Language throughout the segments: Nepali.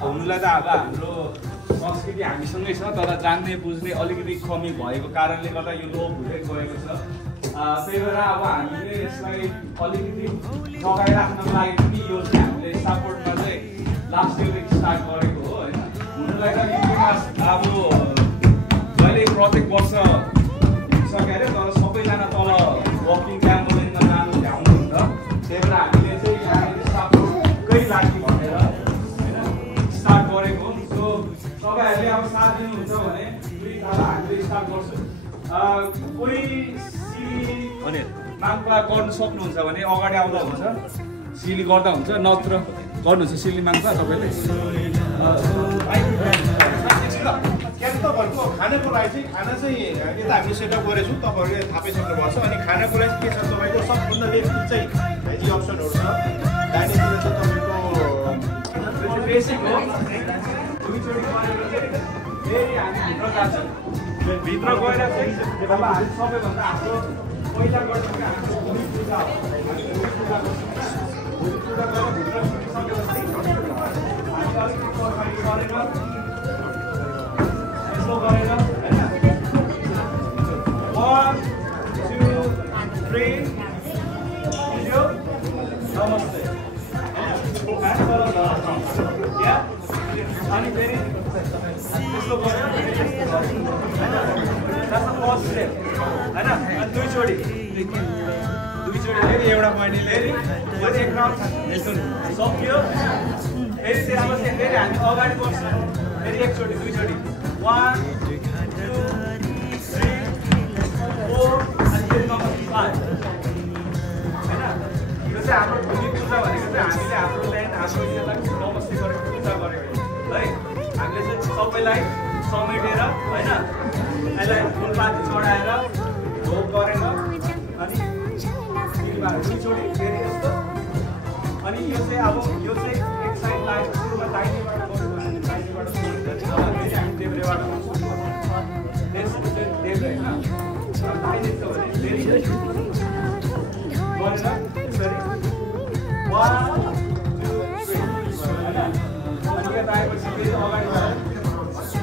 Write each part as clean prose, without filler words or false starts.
हुनुलाई त अब हाम्रो संस्कृति हामीसँगै छ तर जान्ने बुझ्ने अलिकति कमी भएको कारणले गर्दा यो लोप हुँदै गएको छ त्यही भएर अब हामीले यसलाई अलिकति जोगाइराख्नको लागि पनि यो चाहिँ हामीले सपोर्टमा चाहिँ लास्ट इयरदेखि स्टार्ट गरेको हो होइन हुनुलाई त अब जहिले प्रत्येक वर्ष सके अरे तर सबैजना तल वकिङ क्याम्पमा जानु भ्याउनुहुन्छ त्यही भएर हामीले चाहिँ यहाँनिर सपोर्टकै लागि भनेर होइन स्टार्ट गरेको हो सो तपाईँहरूले अब साथ दिनुहुन्छ भने हामीले स्टार्ट गर्छौँ कोही सिली माङ्पा गर्नु सक्नुहुन्छ भने अगाडि आउँदा हुन्छ सिली गर्दा हुन्छ नत्र गर्नुहुन्छ सिली माङ्पा तपाईँले तपाईँहरूको खानाको लागि चाहिँ खाना चाहिँ यता हामीले सेटअप गरेछौँ तपाईँहरूले थाहा पाइसक्नुभएको छ अनि खानाको लागि के छ तपाईँको सबभन्दा बेसिक चाहिँ भेजी अप्सनहरू छ डाइनिङमा चाहिँ तपाईँको बेसिक हो भित्र गएर चाहिँ अब हामी सबैभन्दा हाम्रो पहिला गर्छौँ कि हाम्रो भूमि पूजा हो भूमि पूजा गरेर भित्र पुगिसकेपछि हामी अलिकति पछाडि गरेर यसो गरेर होइन 1 2 3 पुग्यो नमस्ते अनि फेरि त्यस्तो गरेर फर्स्ट स्टेप होइन अनि दुईचोटि फेरि एउटा बहिनीले फेरि एक राउन्ड सक्यो फेरि त्यसपछि फेरि हामी अगाडि बढ्छौँ फेरि एकचोटि दुईचोटि 1 2 3 4 अनि फेरि नम्बर 5 होइन यो चाहिँ हाम्रो भूमि पूजा भनेको चाहिँ हामीले हाम्रो ल्यान्ड हाम्रो यसलाई नमस्ते गरेर पूजा गरेको है हामीले चाहिँ सबैलाई समेटेर होइन यसलाई फुलपाती चढाएर ढोक गरेर अनि दुईचोटि फेरि यस्तो अनि यो चाहिँ अब यो चाहिँ एक साइडलाई सुरुमा दाहिनेबाट गर्नु भने दाहिनेबाट फेरि हामी देब्रेबाट गर्छौँ देब्रे होइन दाहिने छ भने फेरि गरेर यसरी 1 2 3 होइन अनि यता आएपछि फेरि अगाडि बढाएर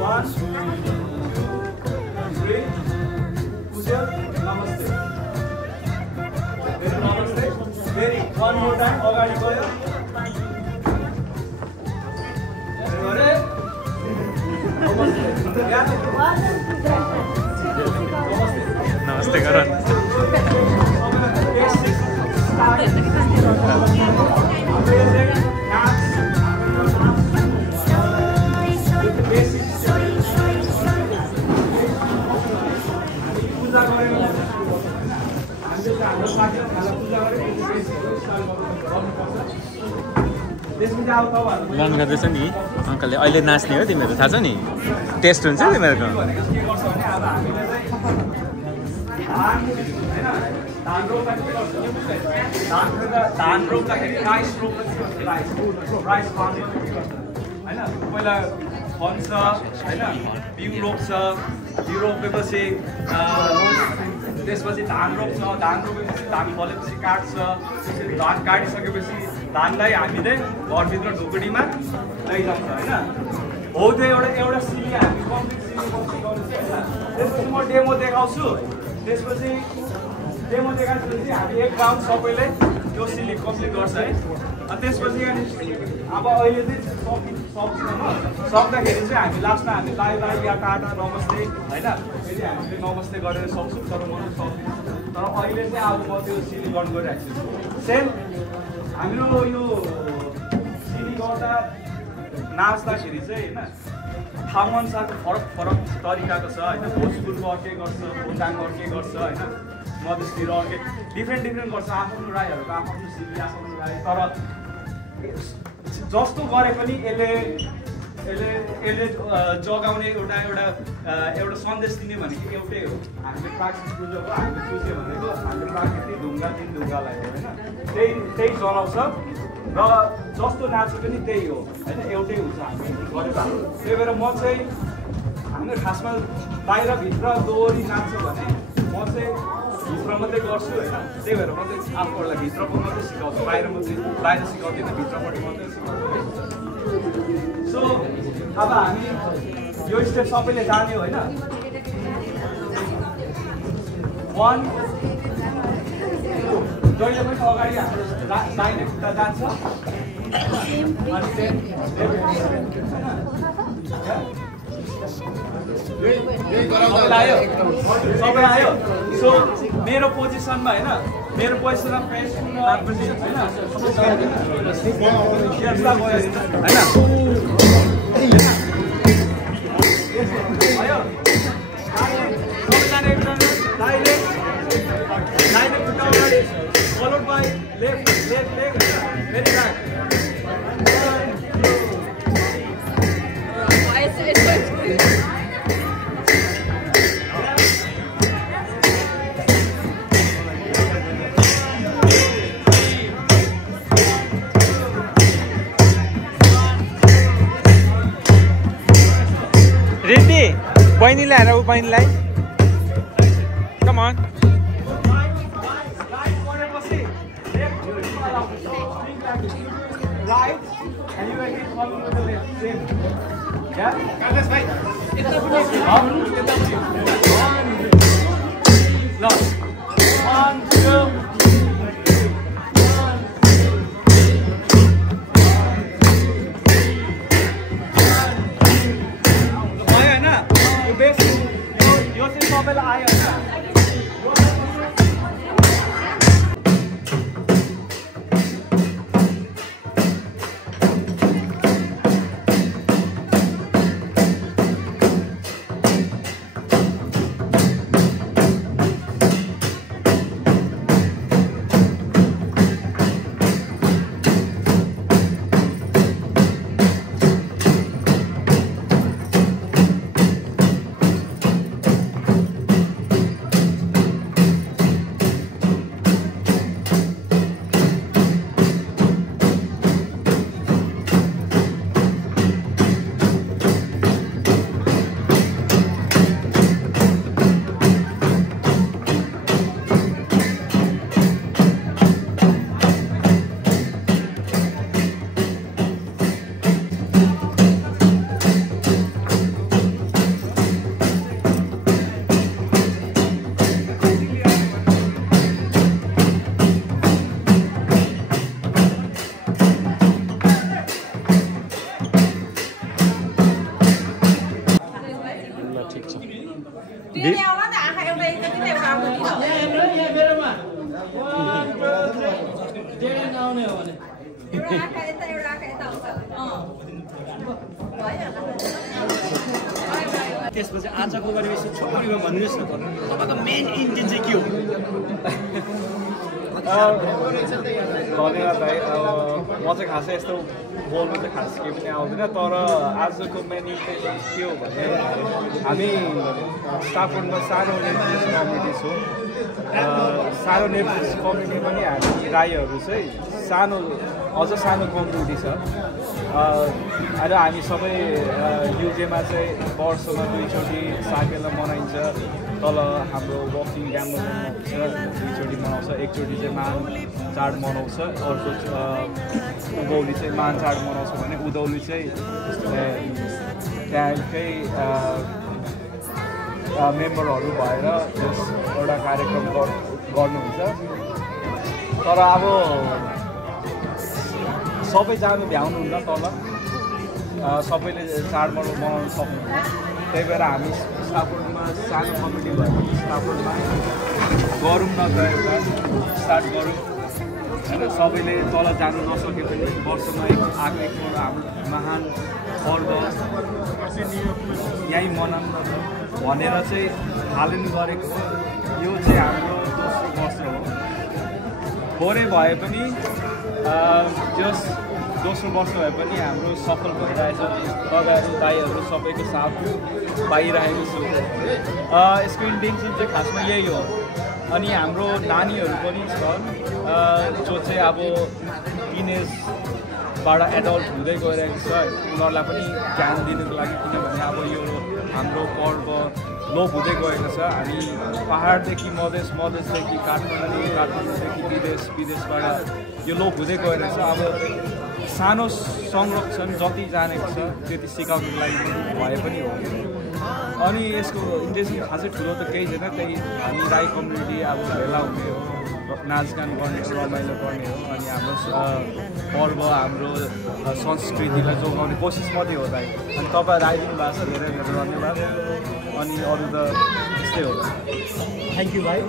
1 2 3 पुज्यो नमस्ते फेरि नमस्ते फेरि 1 मोर टाइम अगाडि गयो अरे नमस्ते गर लन गर्दैछ नि अङ्कलले अहिले नाच्ने हो तिमीहरू थाहा छ नि टेस्ट हुन्छ तिमीहरूको धान रोप्दाखेरि राइस रोप्नु राइस फार्मिङ होइन पहिला खन्छ होइन बिउ रोप्छ बिउ रोपेपछि त्यसपछि धान रोप्छ धान रोपेपछि धान फलेपछि काट्छ त्यसरी धान काटिसकेपछि धानलाई हामीले घरभित्र ढुकुडीमा लैजान्छ होइन हो त्यो एउटा सिली हामी कम्प्लिट सिली गर्नु चाहिँ होइन त्यसपछि म डेमो देखाउँछु त्यसपछि डेमो देखाएपछि हामी एक राउन्ड सबैले त्यो सिली कम्प्लिट गर्छ है त्यसपछि अब अहिले चाहिँ सक्दैन सक्दाखेरि चाहिँ हामी लास्टमा हामी लाइ या टाटा नमस्ते होइन फेरि हामीले नमस्ते गरेर सक्छौँ तर म सक्दिनँ तर अहिले चाहिँ अब म त्यो सिली गर्नु गइरहेको छु सेम हाम्रो यो सिली गर्दा नाच्दाखेरि चाहिँ होइन ठाउँअनुसारको फरक फरक तरिकाको छ होइन भोजपुरको अर्कै गर्छ भुटानको अर्कै गर्छ होइन मधेसतिर अर्कै डिफ्रेन्ट गर्छ आफ्नो राईहरूको आफ्नो सिली आफ्नो राई तर जस्तो गरे पनि यसले जगाउने एउटा सन्देश दिने भनेको एउटै हो हामीले प्राकृतिक पूजाको हामीले पुज्यो भनेको हामीले प्राकृतिक ढुङ्गा दिन ढुङ्गालाई हो होइन त्यही जलाउँछ र जस्तो नाच्यो पनि त्यही हो होइन एउटै हुन्छ हामीले गरेको त्यही भएर म चाहिँ हामीले खासमा बाहिरभित्र दोहोरी नाच्छ भने म चाहिँ भित्र मात्रै गर्छु होइन त्यही भएर म चाहिँ आफूहरूलाई भित्रको मात्रै सिकाउँछु बाहिर सिकाउँदिनँ भित्रपट्टि मात्रै सिकाउँछु सो अब हामी यो स्टेप सबैले जान्यो होइन 1 जहिले पनि अगाडि हाम्रो दाहिने खुट्टा जान्छ अनि सबै आयो सो मेरो पोजिसनमा होइन मेरो पोजिसनमा प्रेस होइन followed by left leg, very back. Why is it so good? Riddhi बहिनीलाई हेर ऊ बहिनीलाई कम on Right, and you will keep following with the left. Same. Yeah? That's right. Last. 1, 2. आयो हैन? यो बेस यो चाहिँ सबैलाई आयो हैन? त्यसपछि आजको गरेपछि छोरीमा भन्नुहोस् न तपाईँको मेन इन्टेन्सन चाहिँ के हो धन्यवाद भाइ म चाहिँ खासै यस्तो बोल्नु चाहिँ खास केही पनि आउँदैन तर आजको मेन इन्टेन्सन के हो भने हामी स्टाफमा सानो नेप्लिस कम्युनिटी छौँ सानो नेप्लिस कम्युनिटी पनि हामी राईहरू चाहिँ सानो अझ सानो कम्युनिटी छ अहिले हामी सबै युजेमा चाहिँ वर्षमा 2 चोटि साकेला मनाइन्छ तल हाम्रो वकिङ ग्याम्बलमा हुन्छ 2 चोटि मनाउँछ एकचोटि चाहिँ मान चाड मनाउँछ अर्को उधौली चाहिँ मान चाड मनाउँछ भने उधौली चाहिँ त्यहाँकै मेम्बरहरू भएर त्यस एउटा कार्यक्रम गर्नुहुन्छ तर अब सबै जानु भ्याउनुहुन्न तल सबैले चाडपर्व मनाउन सक्नुहुन्न त्यही भएर हामी स्टाफमा सानो कमिटी भएको स्टाफमा गरौँ न गएर स्टार्ट गरौँ होइन सबैले तल जानु नसके पनि वर्षमा आएको एकपल्ट हाम्रो महान पर्व यहीँ मनाउनु भनेर चाहिँ थालनी गरेको यो चाहिँ हाम्रो दोस्रो वर्ष हो थोरै भए पनि जस दोस्रो वर्ष भए पनि हाम्रो सफल भइरहेछ तपाईँहरू दाइहरू सबैको साथ पाइरहेको छु यसको इन्टेन्सन चाहिँ खासमा यही हो अनि हाम्रो नानीहरू पनि छ जो चाहिँ अब टिनेजबाट एडल्ट हुँदै गइरहेको छ उनीहरूलाई पनि ध्यान दिनुको लागि किनभने अब यो हाम्रो पर्व लोप हुँदै गएको छ हामी पहाडदेखि मधेसदेखि काठमाडौँदेखि विदेशबाट यो लोप हुँदै गइरहेको छ अब सानो संरक्षण जति जानेको छ त्यति सिकाउनुको लागि भए पनि हो। अनि यसको इन्टेन्सन खासै ठुलो त केही छैन, त्यही हामी राई कम्युनिटी अब भेला हुने हो, नाचगान गर्ने हो, रमाइलो गर्ने हो, अनि हाम्रो पर्व हाम्रो संस्कृतिलाई जोगाउने कोसिस मात्रै हो दाइ। अनि तपाईँ आइदिनु भएको छ, धेरै धेरै धन्यवाद। अनि अरू त त्यस्तै हो। थ्याङ्क यू भाइ।